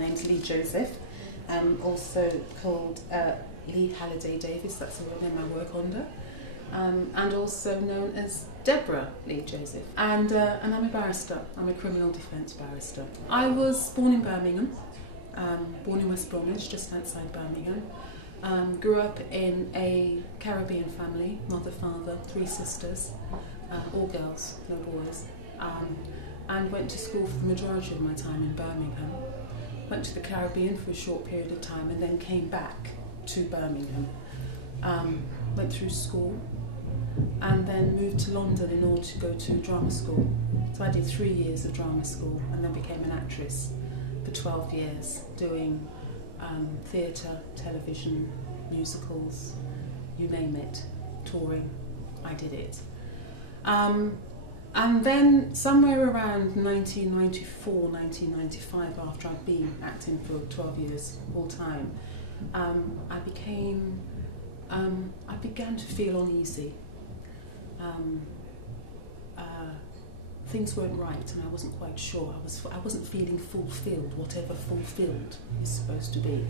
My name's Lee Joseph. I'm also called Lee Halliday Davis, that's the name I work under. And also known as Deborah Lee Joseph. And I'm a barrister. I'm a criminal defence barrister. I was born in Birmingham, born in West Bromwich, just outside Birmingham. Grew up in a Caribbean family, mother, father, 3 sisters, all girls, no boys. And went to school for the majority of my time in Birmingham. Went to the Caribbean for a short period of time and then came back to Birmingham. Went through school and then moved to London in order to go to drama school. So I did 3 years of drama school and then became an actress for 12 years, doing theatre, television, musicals, you name it, touring, I did it. And then somewhere around 1994, 1995, after I'd been acting for 12 years full time, I began to feel uneasy. Things weren't right and I wasn't quite sure. I wasn't feeling fulfilled, whatever fulfilled is supposed to be.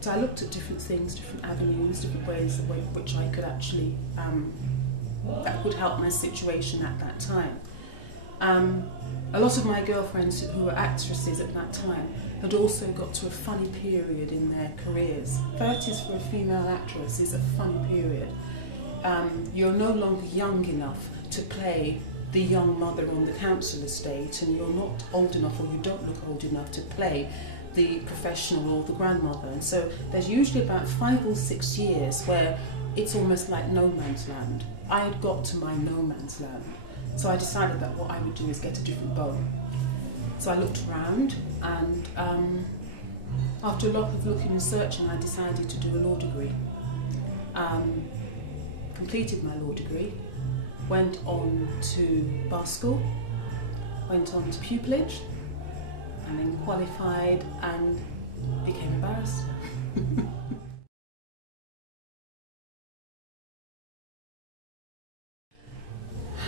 So I looked at different things, different avenues, different ways in which I could actually that would help my situation at that time. A lot of my girlfriends who were actresses at that time had also got to a funny period in their careers. 30s for a female actress is a funny period. You're no longer young enough to play the young mother on the council estate, and you're not old enough, or you don't look old enough to play the professional or the grandmother. And so there's usually about 5 or 6 years where it's almost like no man's land. I had got to my no man's land. So I decided that what I would do is get a different bow. So I looked around and after a lot of looking and searching, I decided to do a law degree. Completed my law degree, went on to bar school, went on to pupillage, and then qualified and became a barrister.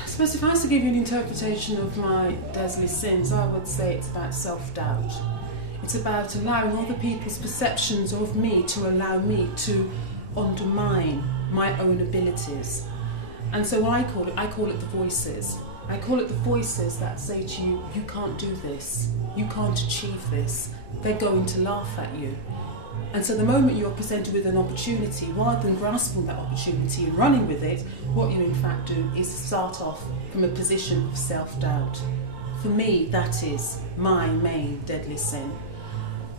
I suppose if I was to give you an interpretation of my deadly sins, I would say it's about self-doubt. It's about allowing other people's perceptions of me to allow me to undermine my own abilities. And so what I call it the voices. I call it the voices that say to you, you can't do this, you can't achieve this, they're going to laugh at you. And so the moment you're presented with an opportunity, rather than grasping that opportunity and running with it, what you in fact do is start off from a position of self-doubt. For me, that is my main deadly sin.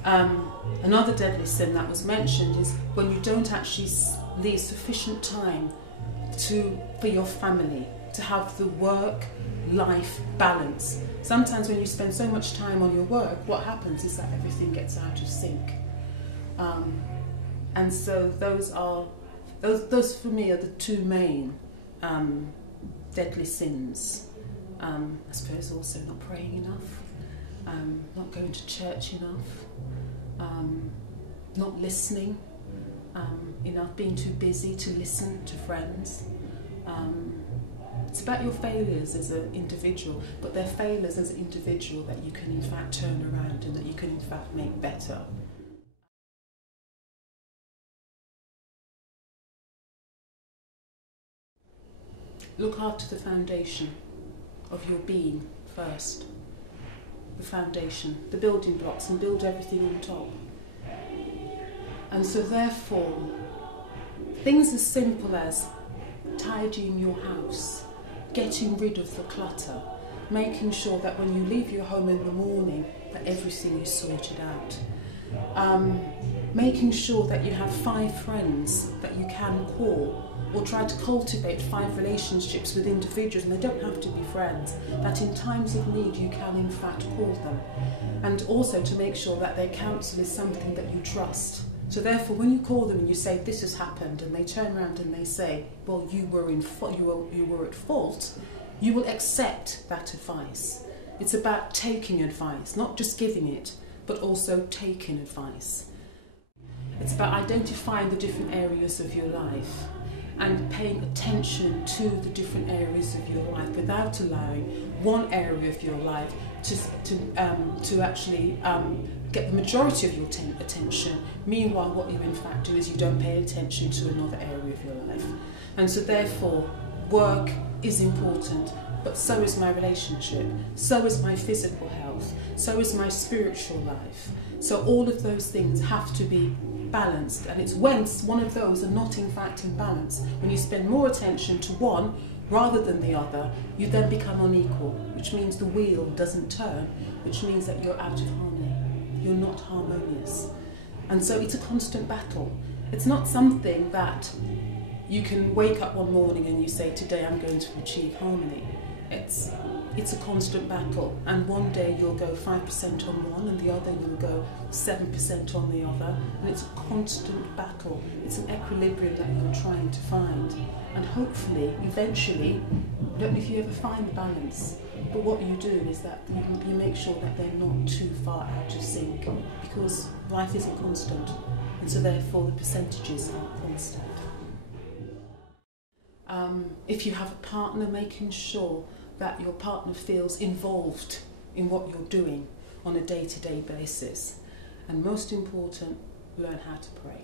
Another deadly sin that was mentioned is when you don't actually leave sufficient time for your family, to have the work-life balance. Sometimes when you spend so much time on your work, what happens is that everything gets out of sync. And so those for me are the 2 main deadly sins. I suppose also not praying enough, not going to church enough, not listening enough, being too busy to listen to friends. It's about your failures as an individual, but they're failures as an individual that you can in fact turn around and that you can in fact make better. Look after the foundation of your being first. The foundation, the building blocks, and build everything on top. And so therefore, things as simple as tidying your house, getting rid of the clutter, making sure that when you leave your home in the morning that everything is sorted out, making sure that you have 5 friends that you can call, or try to cultivate 5 relationships with individuals, and they don't have to be friends, that in times of need you can in fact call them. And also to make sure that their counsel is something that you trust. So therefore when you call them and you say this has happened, and they turn around and they say, well, you were at fault, you will accept that advice. It's about taking advice, not just giving it, but also taking advice. It's about identifying the different areas of your life and paying attention to the different areas of your life without allowing one area of your life to actually get the majority of your attention. Meanwhile, what you in fact do is you don't pay attention to another area of your life. And so therefore, work is important, but so is my relationship, so is my physical health, so is my spiritual life. So all of those things have to be balanced, and it's when one of those are not in fact in balance, when you spend more attention to one rather than the other, you then become unequal, which means the wheel doesn't turn, which means that you're out of harmony, you're not harmonious. And so it's a constant battle. It's not something that you can wake up one morning and you say, today I'm going to achieve harmony. It's a constant battle, and one day you'll go 5% on one and the other you'll go 7% on the other, and it's a constant battle. It's an equilibrium that you're trying to find, and hopefully, eventually, I don't know if you ever find the balance, but what you do is that you make sure that they're not too far out of sync, because life isn't constant, and so therefore the percentages aren't constant. If you have a partner, making sure that your partner feels involved in what you're doing on a day-to-day basis. And most important, learn how to pray.